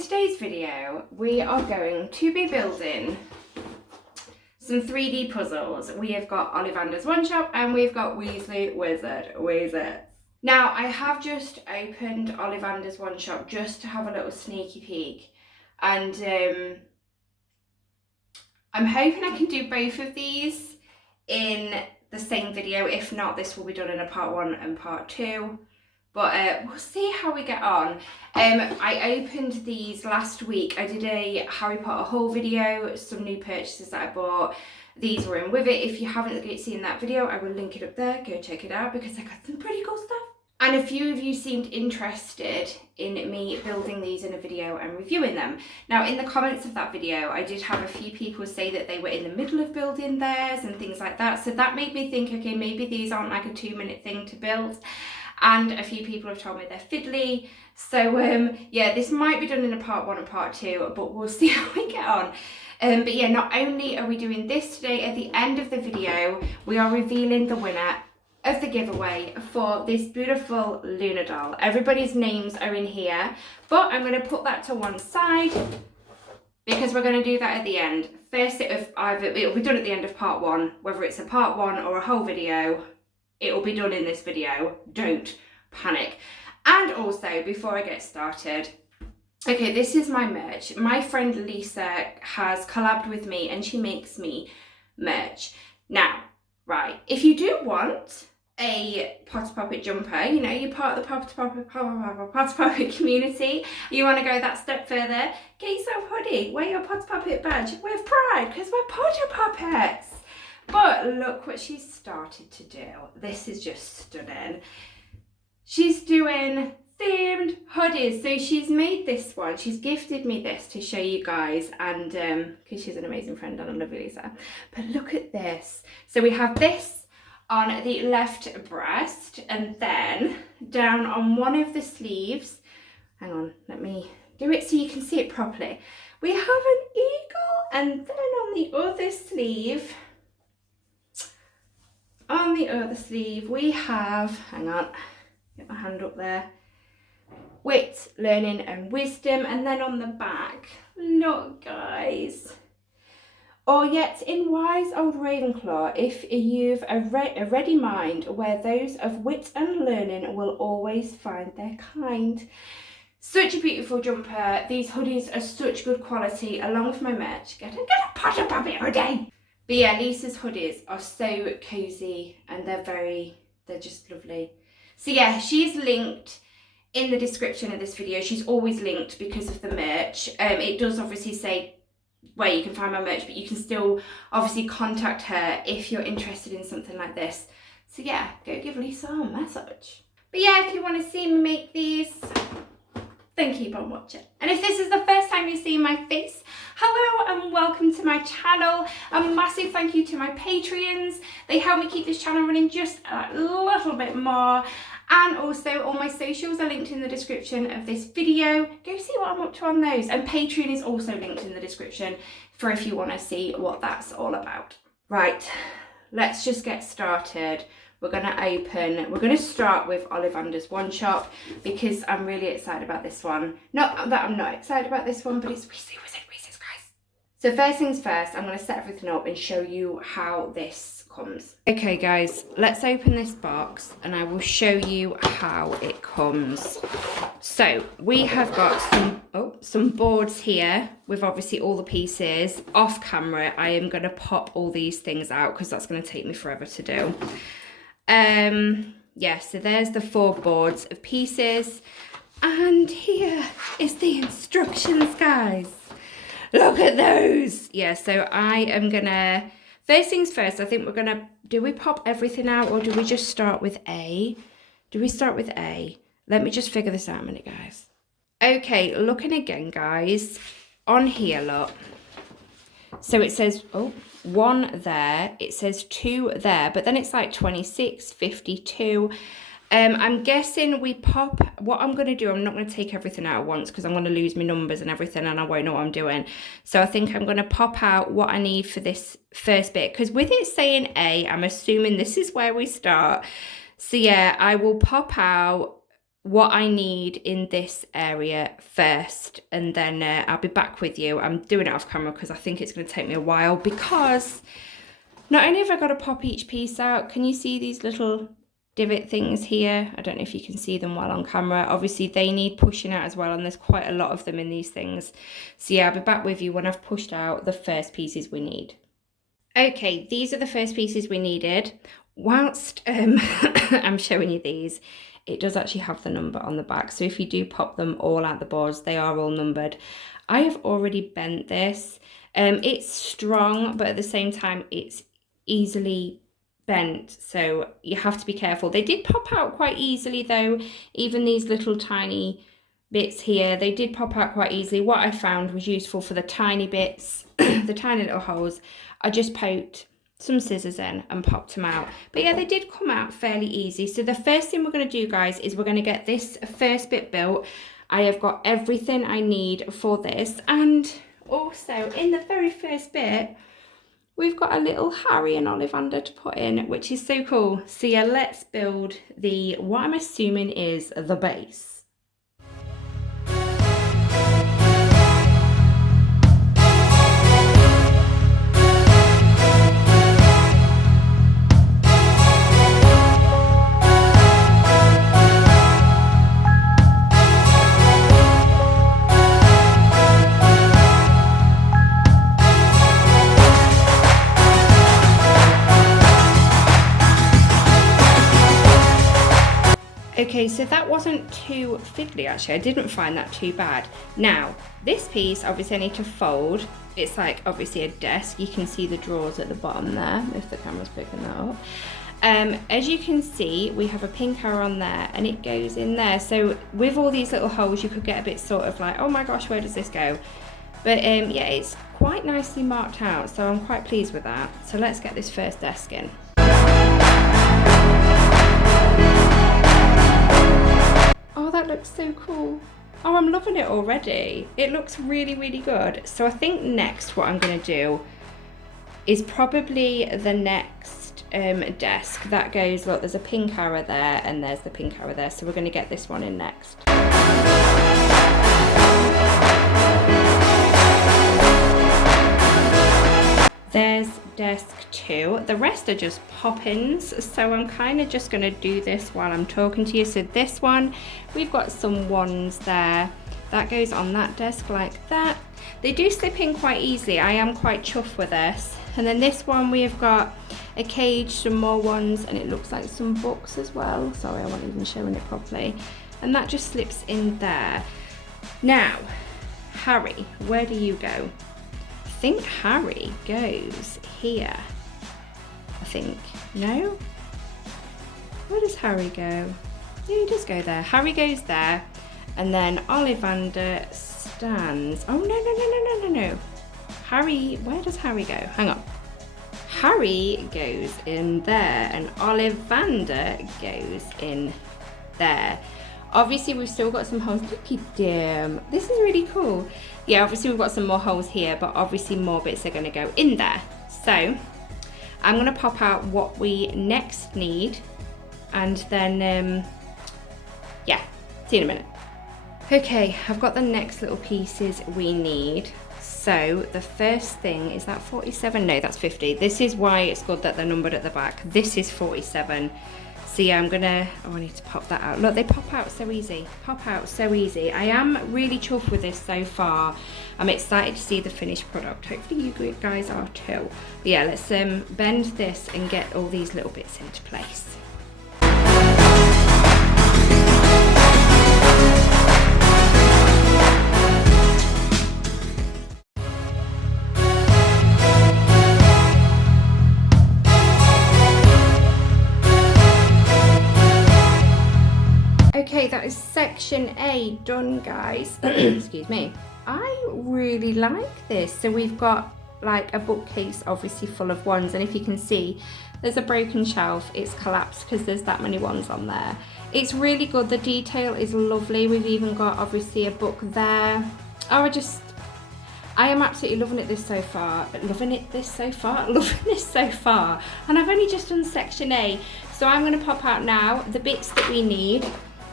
today's video, we are going to be building some 3D puzzles. We have got Ollivanders one shop and we've got Weasley Wheezes. Now, I have just opened Ollivanders one shop just to have a little sneaky peek, and I'm hoping I can do both of these in the same video. If not, this will be done in a part 1 and part 2. But we'll see how we get on. I opened these last week. I did a Harry Potter haul video, some new purchases that I bought. These were in with it. If you haven't seen that video, I will link it up there. Go check it out because I got some pretty cool stuff. And a few of you seemed interested in me building these in a video and reviewing them. Now, in the comments of that video, I did have a few people say that they were in the middle of building theirs and things like that. So that made me think, okay, maybe these aren't like a 2-minute thing to build. And a few people have told me they're fiddly. So yeah, this might be done in a part 1 and part 2, but we'll see how we get on. But yeah, not only are we doing this today, at the end of the video, we are revealing the winner of the giveaway for this beautiful Luna doll. Everybody's names are in here, but I'm going to put that to one side because we're going to do that at the end. First, it'll be done at the end of part 1, whether it's a part 1 or a whole video. It'll be done in this video. Don't panic. And also, before I get started, okay, this is my merch. My friend Lisa has collabed with me and she makes me merch. Now, right, if you do want a Poppet jumper, you know, you're part of the Poppet community, you want to go that step further, get yourself a hoodie, wear your Poppet badge with pride, because we're Poppets. But look what she's started to do. This is just stunning. She's doing themed hoodies. So she's made this one. She's gifted me this to show you guys, and because she's an amazing friend and I love you, Lisa. But look at this. So we have this on the left breast, and then down on one of the sleeves. Hang on, let me do it so you can see it properly. We have an eagle, and then on the other sleeve, we have, hang on, get my hand up there, wit, learning and wisdom. And then on the back, look guys, or yet in wise old Ravenclaw, if you've a ready mind, where those of wit and learning will always find their kind. Such a beautiful jumper. These hoodies are such good quality. Along with my merch, get a Potter Poppet hoodie. But yeah, Lisa's hoodies are so cozy and they're just lovely. So yeah, she's linked in the description of this video. She's always linked because of the merch. It does obviously say where you can find my merch, but you can still obviously contact her if you're interested in something like this. So yeah, go give Lisa a message. But yeah, if you want to see me make these, then keep on watching. And if this is the first time you've seen my face, hello and welcome to my channel. A massive thank you to my Patreons. They help me keep this channel running just a little bit more. And also all my socials are linked in the description of this video. Go see what I'm up to on those. And Patreon is also linked in the description for if you want to see what that's all about. Right, let's just get started. We're going to start with Ollivanders one shop because I'm really excited about this one. Not that I'm not excited about this one, but it's Weasley Wheezes, guys. So first things first, I'm going to set everything up and show you how this comes. Okay guys, let's open this box and I will show you how it comes. So we have got some boards here with obviously all the pieces. Off camera, I am going to pop all these things out because that's going to take me forever to do. Yeah, so there's the 4 boards of pieces, and here is the instructions, guys. Look at those. Yeah, so I am gonna, first things first, I think we're gonna, do we pop everything out or do we just start with A? Do we start with A? Let me just figure this out a minute, guys. Okay, looking again, guys, on here, look. So it says, 1 there, it says 2 there, but then it's like 26, 52. I'm guessing we pop, what I'm going to do, I'm not going to take everything out at once because I'm going to lose my numbers and everything and I won't know what I'm doing. So I think I'm going to pop out what I need for this first bit, because with it saying A, I'm assuming this is where we start. So yeah, I will pop out what I need in this area first, and then I'll be back with you. I'm doing it off camera because I think it's going to take me a while, because not only have I got to pop each piece out, can you see these little divot things here? I don't know if you can see them well on camera. Obviously they need pushing out as well, and there's quite a lot of them in these things. So yeah, I'll be back with you when I've pushed out the first pieces we need. Okay, these are the first pieces we needed. Whilst I'm showing you these, it does actually have the number on the back. So if you do pop them all out the boards, they are all numbered. I have already bent this. It's strong, but at the same time, it's easily bent. So you have to be careful. They did pop out quite easily though. Even these little tiny bits here, they did pop out quite easily. What I found was useful for the tiny bits, the tiny little holes, I just poked some scissors in and popped them out. But yeah, they did come out fairly easy. So the first thing we're going to do, guys, is we're going to get this first bit built. I have got everything I need for this, and also in the very first bit we've got a little Harry and Ollivander to put in, which is so cool. So yeah, let's build the, what I'm assuming is the base. Okay, so that wasn't too fiddly actually. I didn't find that too bad. Now, this piece, obviously I need to fold. It's like obviously a desk. You can see the drawers at the bottom there, if the camera's picking that up. As you can see, we have a pink arrow on there and it goes in there. So with all these little holes, you could get a bit sort of like, oh my gosh, where does this go? But yeah, it's quite nicely marked out, so I'm quite pleased with that. So let's get this first desk in. Oh, that looks so cool. Oh, I'm loving it already. It looks really, really good. So I think next what I'm going to do is probably the next desk. That goes, look, there's a pink arrow there and there's the pink arrow there. So we're going to get this one in next. There's desk 2. The rest are just pop-ins, so I'm kind of just going to do this while I'm talking to you. So this one, we've got some wands there. That goes on that desk like that. They do slip in quite easily. I am quite chuffed with this. And then this one, we've got a cage, some more wands, and it looks like some books as well. Sorry, I wasn't even showing it properly. And that just slips in there. Now, Harry, where do you go? I think Harry goes here. I think. No? Where does Harry go? Yeah, he does go there. Harry goes there. And then Ollivander stands. Oh, no. Harry, where does Harry go? Hang on. Harry goes in there and Ollivander goes in there. Obviously, we've still got some holes. Look at them. This is really cool. Yeah, obviously we've got some more holes here, but obviously more bits are going to go in there. So I'm going to pop out what we next need, and then yeah, see you in a minute. Okay, I've got the next little pieces we need. So the first thing, is that 47? No, that's 50. This is why it's good that they're numbered at the back. This is 47. So yeah, I need to pop that out. Look, they pop out so easy. Pop out so easy. I am really chuffed with this so far. I'm excited to see the finished product. Hopefully you guys are too. But yeah, let's bend this and get all these little bits into place. Okay, that is section A done, guys. Excuse me. I really like this. So we've got like a bookcase obviously full of wands, and if you can see, there's a broken shelf. It's collapsed because there's that many wands on there. It's really good. The detail is lovely. We've even got obviously a book there. Oh, I am absolutely loving this so far. Loving this so far. And I've only just done section A. So I'm going to pop out now the bits that we need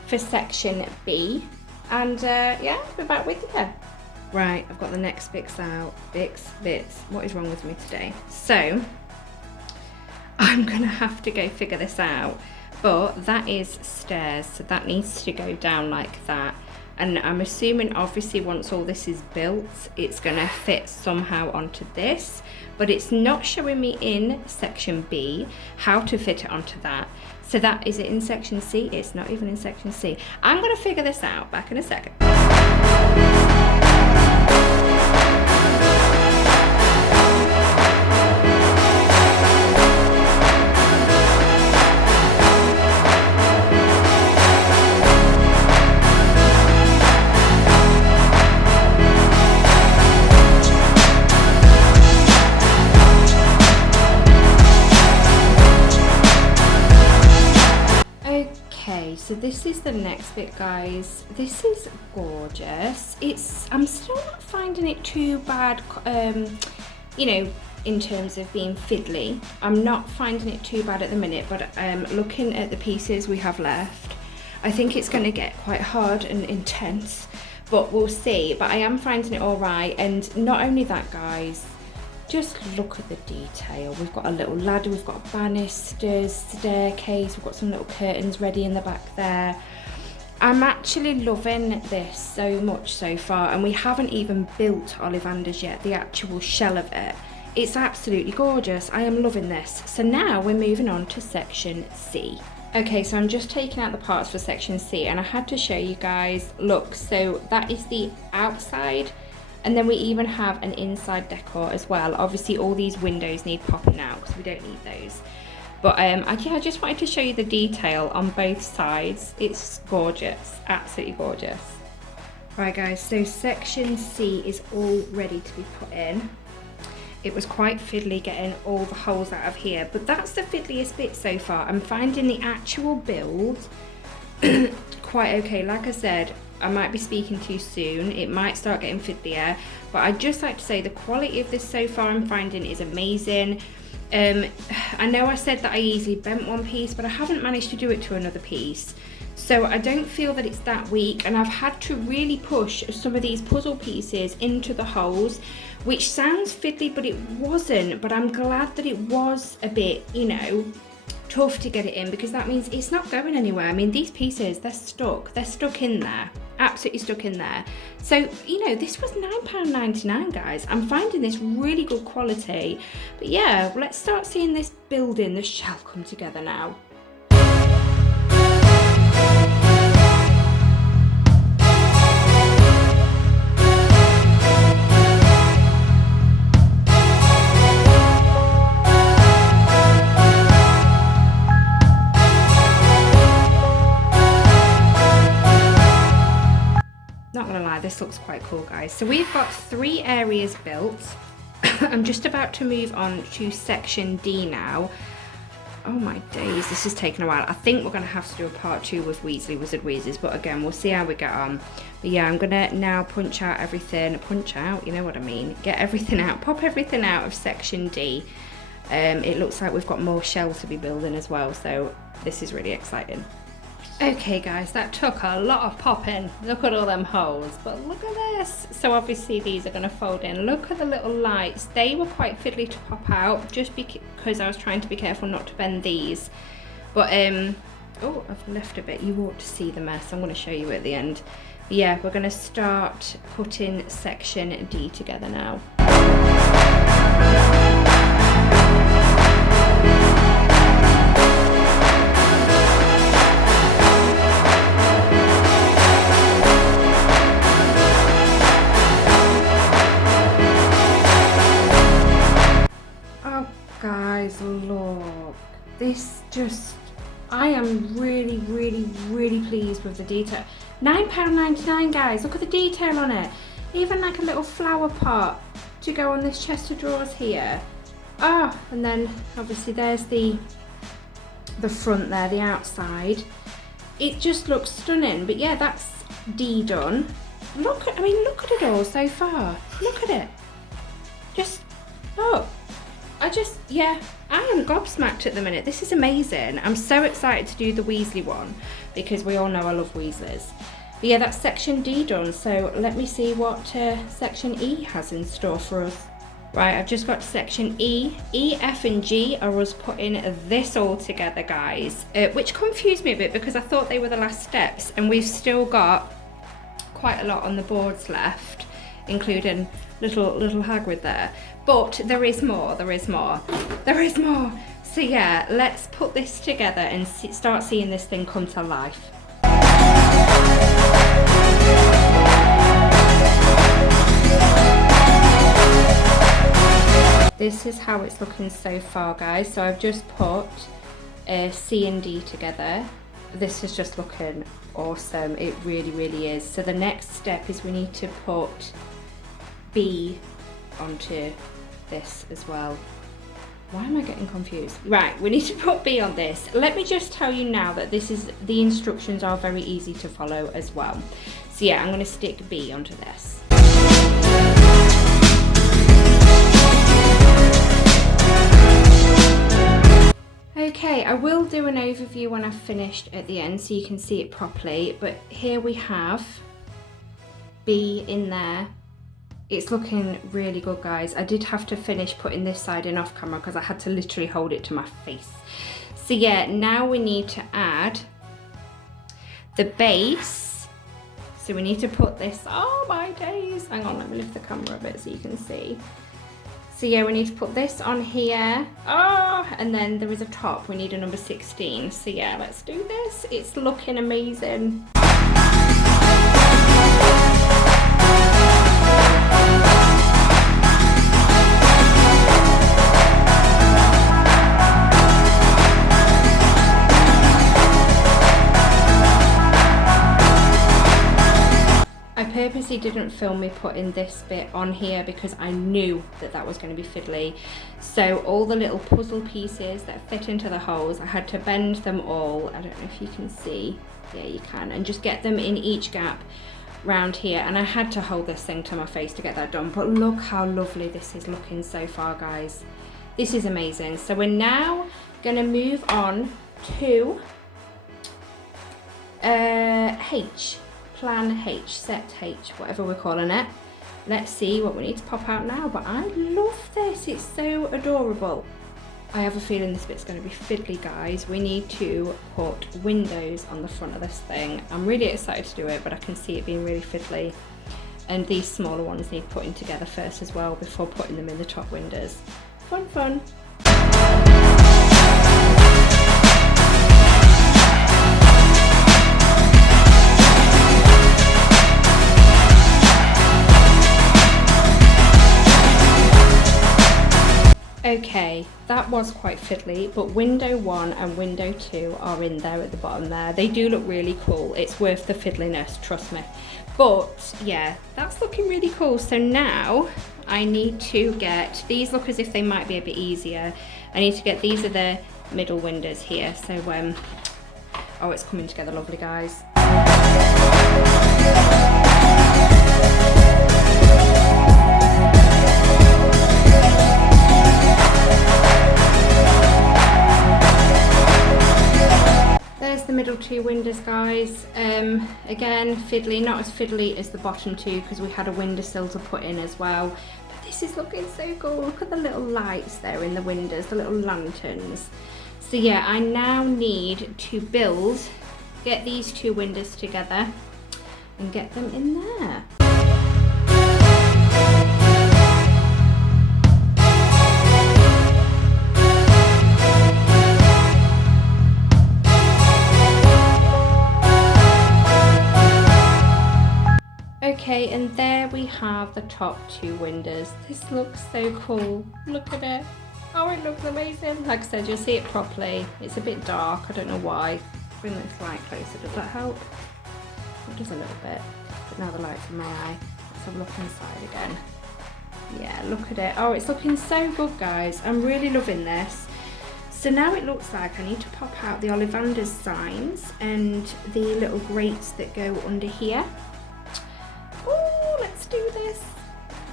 for section B. And yeah, we're back with you. Right, I've got the next bits out. Bits. What is wrong with me today? So, I'm gonna have to go figure this out. But that is stairs, so that needs to go down like that. And I'm assuming obviously once all this is built, it's gonna fit somehow onto this, but it's not showing me in section B how to fit it onto that. So that, is it in section C? It's not even in section C. I'm gonna figure this out, back in a second. So this is the next bit, guys. This is gorgeous. I'm still not finding it too bad, you know, in terms of being fiddly. I'm not finding it too bad at the minute, but looking at the pieces we have left, I think it's going to get quite hard and intense, but we'll see. But I am finding it all right. And not only that, guys, just look at the detail. We've got a little ladder, we've got banisters, staircase, we've got some little curtains ready in the back there. I'm actually loving this so much so far, and we haven't even built Ollivanders yet, the actual shell of it. It's absolutely gorgeous. I am loving this. So now we're moving on to section C. Okay, so I'm just taking out the parts for section C, and I had to show you guys, look, so that is the outside. And then we even have an inside decor as well. Obviously all these windows need popping out because we don't need those. But I just wanted to show you the detail on both sides. It's gorgeous, absolutely gorgeous. Right guys, so section C is all ready to be put in. It was quite fiddly getting all the holes out of here, but that's the fiddliest bit so far. I'm finding the actual build quite okay. Like I said, I might be speaking too soon, it might start getting fiddlier, but I'd just like to say the quality of this so far I'm finding is amazing. I know I said that I easily bent one piece, but I haven't managed to do it to another piece. So I don't feel that it's that weak, and I've had to really push some of these puzzle pieces into the holes, which sounds fiddly, but it wasn't. But I'm glad that it was a bit, you know, tough to get it in, because that means it's not going anywhere. I mean, these pieces, they're stuck in there, absolutely stuck in there. So, you know, this was £9.99, guys. I'm finding this really good quality. But yeah, let's start seeing this building, the shell, come together now. Not gonna lie, this looks quite cool, guys. So we've got 3 areas built. I'm just about to move on to section D now. Oh my days, this has taken a while. I think we're gonna have to do a part 2 with Weasley Wizard Wheezes, but again, we'll see how we get on. But yeah, I'm gonna now punch out everything. Punch out, you know what I mean. Get everything out, pop everything out of section D. It looks like we've got more shells to be building as well, so this is really exciting. Okay guys, that took a lot of popping. Look at all them holes, but look at this. So obviously these are gonna fold in. Look at the little lights. They were quite fiddly to pop out, just because I was trying to be careful not to bend these. But oh, I've left a bit. You ought to see the mess. I'm gonna show you at the end. But yeah, we're gonna start putting section D together now. Guys, look, this just, I am really pleased with the detail. £9.99, guys, look at the detail on it. Even like a little flower pot to go on this chest of drawers here. Oh, and then obviously there's the front there, the outside. It just looks stunning. But yeah, that's D done. Look at, I mean, look at it all so far. Look at it. Just look. yeah, I am gobsmacked at the minute. This is amazing. I'm so excited to do the Weasley one because we all know I love Weasleys. But yeah, that's section D done. So let me see what section E has in store for us. Right, I've just got to section E. E, F and G are us putting this all together, guys. Which confused me a bit because I thought they were the last steps, and we've still got quite a lot on the boards left, including little Hagrid there. But there is more, there is more, there is more. So yeah, let's put this together and start seeing this thing come to life. This is how it's looking so far, guys. So I've just put C and D together. This is just looking awesome. It really, really is. So the next step is we need to put B onto this as well. Why am I getting confused? Right, we need to put B on this. Let me just tell you now that the instructions are very easy to follow as well. So yeah, I'm going to stick B onto this. Okay, I will do an overview when I've finished at the end so you can see it properly, but here we have B in there. It's looking really good, guys. I did have to finish putting this side in off camera because I had to literally hold it to my face. So yeah, now we need to add the base. So we need to put this, oh my days. Hang on, let me lift the camera a bit so you can see. So yeah, we need to put this on here. Oh, and then there is a top. We need a number 16. So yeah, let's do this. It's looking amazing. I purposely didn't film me putting this bit on here because I knew that that was going to be fiddly. So all the little puzzle pieces that fit into the holes, I had to bend them all. I don't know if you can see. Yeah, you can. And just get them in each gap round here. And I had to hold this thing to my face to get that done. But look how lovely this is looking so far, guys. This is amazing. So we're now going to move on to H. Plan H, set H, whatever we're calling it. Let's see what we need to pop out now, but I love this, it's so adorable. I have a feeling this bit's going to be fiddly, guys. We need to put windows on the front of this thing. I'm really excited to do it, but I can see it being really fiddly. And these smaller ones need putting together first as well before putting them in the top windows. Fun, fun. Okay, that was quite fiddly, but window 1 and window 2 are in there at the bottom there. They do look really cool. It's worth the fiddliness, trust me. But yeah, that's looking really cool. So now I need to get, these look as if they might be a bit easier. I need to get, these are the middle windows here. So oh, it's coming together lovely, guys. There's the middle 2 windows, guys. Again, fiddly, not as fiddly as the bottom 2 because we had a windowsill to put in as well. But this is looking so cool. Look at the little lights there in the windows, the little lanterns. So yeah, I now need to get these 2 windows together and get them in there. Okay, and there we have the top 2 windows. This looks so cool. Look at it. Oh, it looks amazing. Like I said, you'll see it properly. It's a bit dark. I don't know why. Bring this light closer. Does that help? It does a little bit. But now the light's in my eye. Let's have a look inside again. Yeah, look at it. Oh, it's looking so good, guys. I'm really loving this. So now it looks like I need to pop out the Ollivanders signs and the little grates that go under here. Oh, let's do this.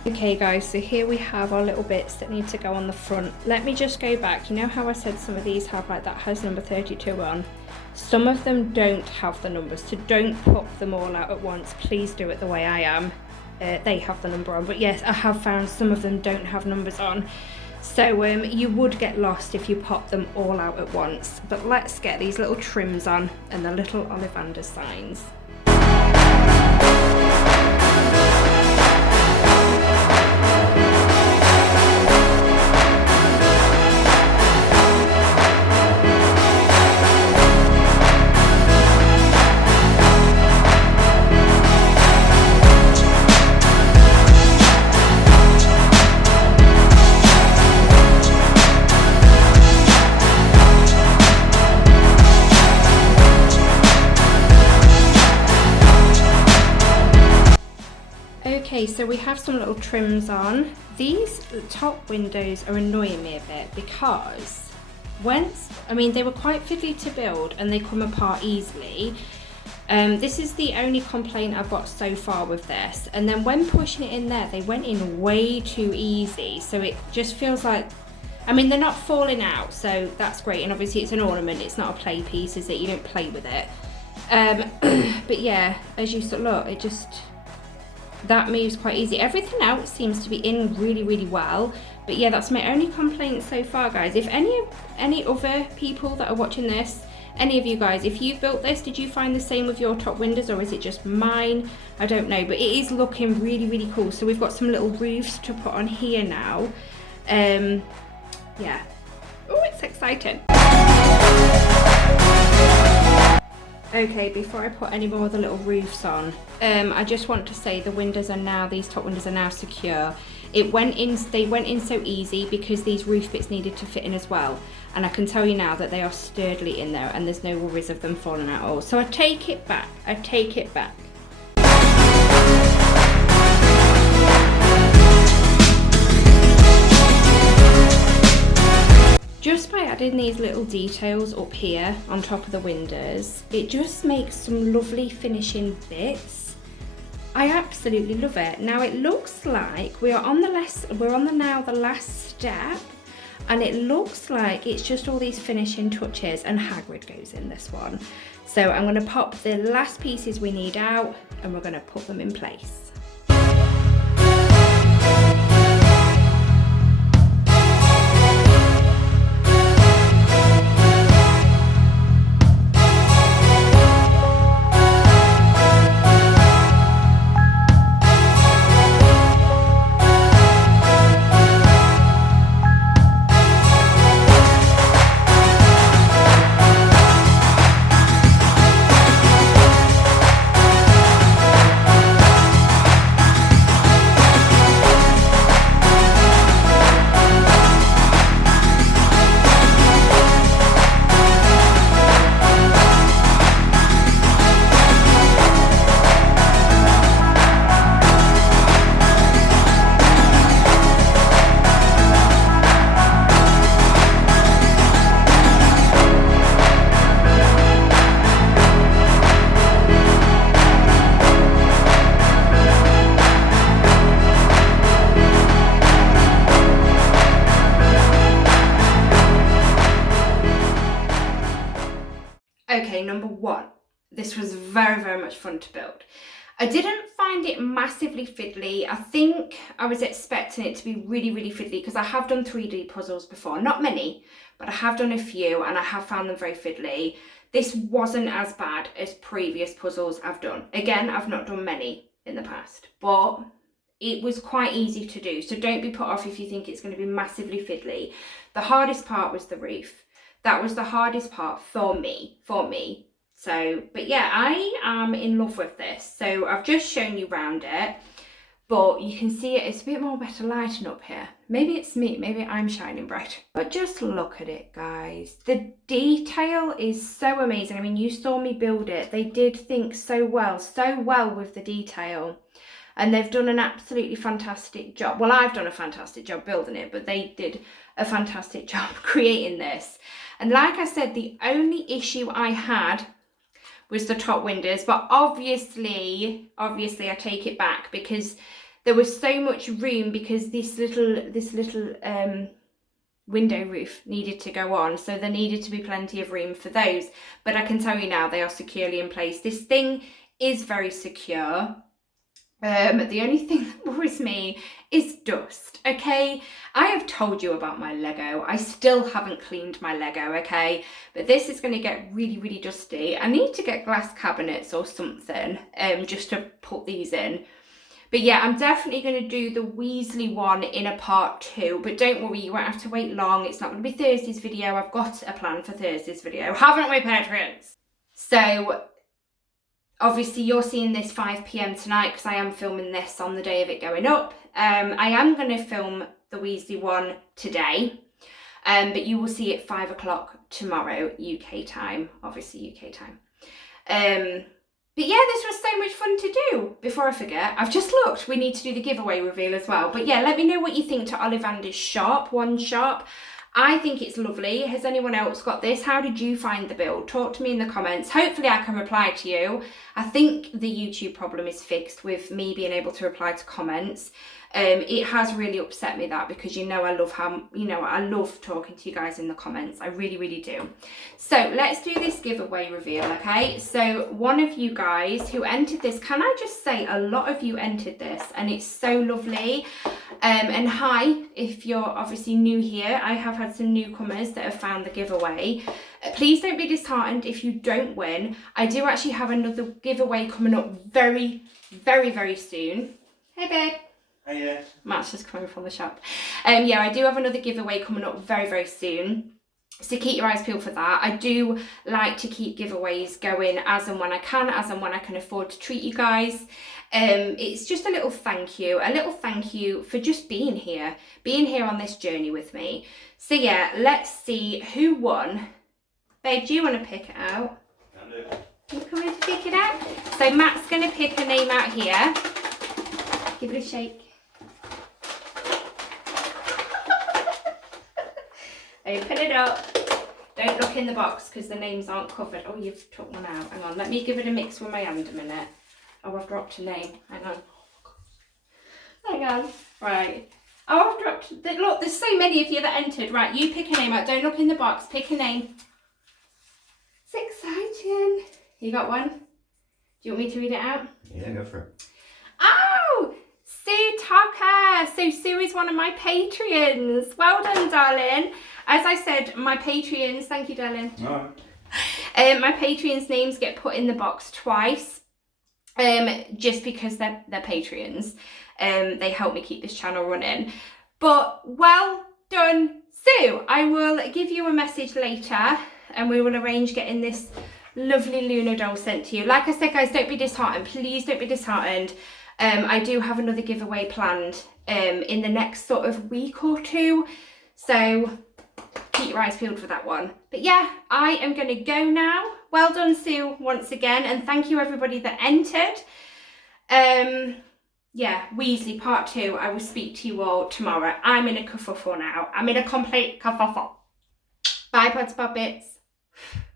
Okay guys, so here we have our little bits that need to go on the front. Let me just go back. You know how I said some of these have, like, that has number 32 on? Some of them don't have the numbers, so don't pop them all out at once. Please do it the way I am. They have the number on, but yes, I have found some of them don't have numbers on. So you would get lost if you pop them all out at once. But let's get these little trims on and the little Ollivander signs. Okay, so we have some little trims on. These top windows are annoying me a bit because they were quite fiddly to build and they come apart easily. This is the only complaint I've got so far with this. And then when pushing it in there, they went in way too easy. So it just feels like, they're not falling out, so that's great. And obviously it's an ornament, it's not a play piece, is it? You don't play with it. But yeah, as you look, that moves quite easy. Everything else seems to be in really, really well. But yeah, that's my only complaint so far, guys. If any other people that are watching this, any of you guys, if you've built this, did you find the same with your top windows, or is it just mine? I don't know, but it is looking really, really cool. So we've got some little roofs to put on here now. Yeah. Oh, it's exciting. Okay, before I put any more of the little roofs on, I just want to say these top windows are now secure. They went in so easy because these roof bits needed to fit in as well. And I can tell you now that they are sturdily in there and there's no worries of them falling out at all. So I take it back. Just by adding these little details up here on top of the windows, it just makes some lovely finishing bits. I absolutely love it. Now it looks like we're on the last step, and it looks like it's just all these finishing touches, and Hagrid goes in this one. So I'm going to pop the last pieces we need out and we're going to put them in place. Okay, number one, this was very, very much fun to build. I didn't find it massively fiddly. I think I was expecting it to be really, really fiddly because I have done 3D puzzles before. Not many, but I have done a few and I have found them very fiddly. This wasn't as bad as previous puzzles I've done. Again, I've not done many in the past, but it was quite easy to do. So don't be put off if you think it's going to be massively fiddly. The hardest part was the roof. That was the hardest part for me. So, but yeah, I am in love with this. So I've just shown you around it, but you can see it's a bit more better lighting up here. Maybe it's me, maybe I'm shining bright. But just look at it, guys. The detail is so amazing. I mean, you saw me build it. They did think so well with the detail. And they've done an absolutely fantastic job. Well, I've done a fantastic job building it, but they did a fantastic job creating this. And like I said, the only issue I had was the top windows, but obviously I take it back because there was so much room because this little window roof needed to go on, so there needed to be plenty of room for those. But I can tell you now, they are securely in place. This thing is very secure. The only thing that worries me is dust, okay? I have told you about my Lego. I still haven't cleaned my Lego, okay? But this is going to get really, really dusty. I need to get glass cabinets or something just to put these in. But yeah, I'm definitely going to do the Weasley one in a part 2. But don't worry, you won't have to wait long. It's not going to be Thursday's video. I've got a plan for Thursday's video, haven't we, patrons? So obviously you're seeing this 5 p.m. tonight because I am filming this on the day of it going up. I am going to film the Weasley one today, but you will see it 5 o'clock tomorrow, UK time, obviously UK time. But yeah, this was so much fun to do. Before I forget, I've just looked, we need to do the giveaway reveal as well. But yeah, let me know what you think to Ollivander's shop, one shop. I think it's lovely. Has anyone else got this? How did you find the build? Talk to me in the comments. Hopefully I can reply to you. I think the YouTube problem is fixed with me being able to reply to comments. It has really upset me that, because you know I love talking to you guys in the comments. I really, really do. So let's do this giveaway reveal, okay? So one of you guys who entered this, can I just say a lot of you entered this and it's so lovely. And hi, if you're obviously new here, I have had some newcomers that have found the giveaway. Please don't be disheartened if you don't win. I do actually have another giveaway coming up very, very, very soon. Hey babe. Hiya. Matt's just coming from the shop. Yeah, I do have another giveaway coming up very, very soon. So keep your eyes peeled for that. I do like to keep giveaways going as and when I can, afford to treat you guys. It's just a little thank you for just being here on this journey with me. So yeah, let's see who won. Babe, do you want to pick it out? Can do. You coming to pick it out? So Matt's going to pick a name out here. Give it a shake. Open it up. Don't look in the box because the names aren't covered. Oh, you've took one out. Hang on, let me give it a mix with my hand a minute. Oh, I've dropped a name. Hang on. Hang on. Right. Oh, I've dropped... Look, there's so many of you that entered. Right, you pick a name out. Don't look in the box. Pick a name. It's exciting. You got one? Do you want me to read it out? Yeah, go for it. Oh! Sue Tucker. So Sue is one of my Patreons. Well done, darling. As I said, my Patreons, thank you, darling. All right. My Patreons' names get put in the box twice, just because they're Patreons. They help me keep this channel running. But well done, Sue. I will give you a message later, and we will arrange getting this lovely Luna doll sent to you. Like I said, guys, don't be disheartened. Please don't be disheartened. I do have another giveaway planned in the next sort of week or two. So keep your eyes peeled for that one. But yeah, I am going to go now. Well done, Sue, once again. And thank you, everybody that entered. Yeah, Weasley part 2. I will speak to you all tomorrow. I'm in a kerfuffle now. I'm in a complete kerfuffle. Bye, Pods Poppets.